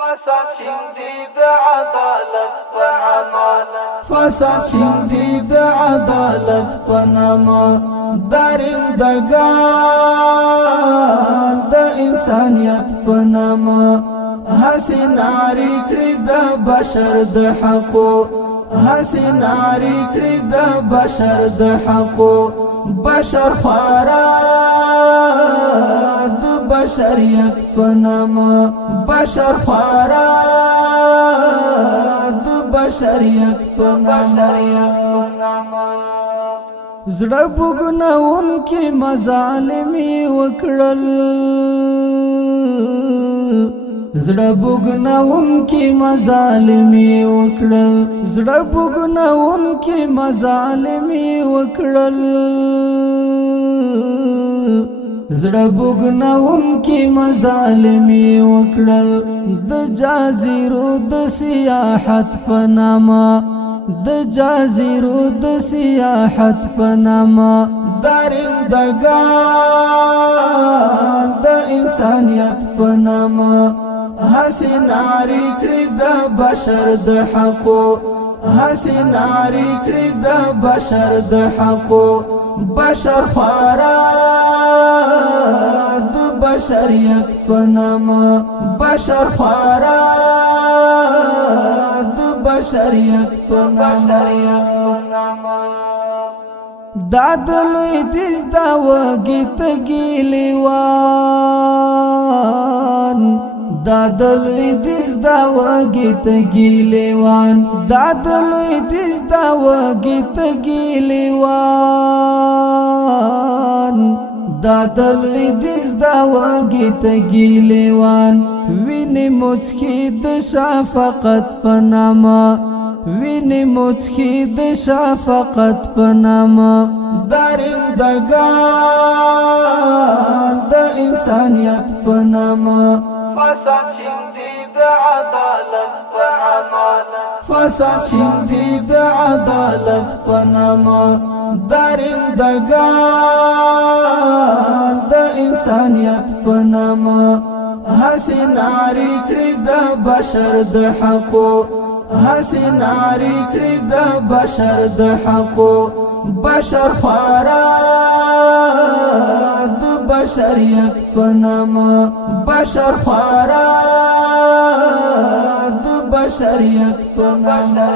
فساد شندي د عدالت پناما فساد شندي د عدالت پناما درندگان د انسانیت پناما هسې ناری کړی د بشر د حقو هسې ناری کړی د بشر د حقو بشر خوارا د بشریت پناما بشر خوارا د بشریت پناما زړه بوګناون کې مظالمي وکړل زړه بوګناون کې مظالمي وکړل زړه بوګناون کې مظالمي وکړل زړه بوګناون کې مظالمي وکړل د جزیرو د سیاحت پناما د جزیرو د سیاحت پناما درندگان د انسانیت پناما هسې ناری کړی د بشر د حقو هسې ناری کړی د بشر د حقو بشر خوارا د بشریت پناما بشر خوارا د بشریت پناما دادلوی دیز دا وگی تگیلیوان دادلوی دیز دا وگی تگیلیوان دادلوی دیز دا وگی تگیلیوان دادلوی دیز دا وگی تگیلیوان وینی مچکی د شفقت پناما وینی مچکی د شفقت پناما درندگان د انسانیت پناما فساد شندي د عدالت پناما فساد شندي د عدالت پناما درندگان د انسانیت پناما هسې ناری کړی د بشر د حقو هسې ناری کړی د بشر د حقو بشر خوارا د بشریت پناما بشر خوارا د بشریت پناما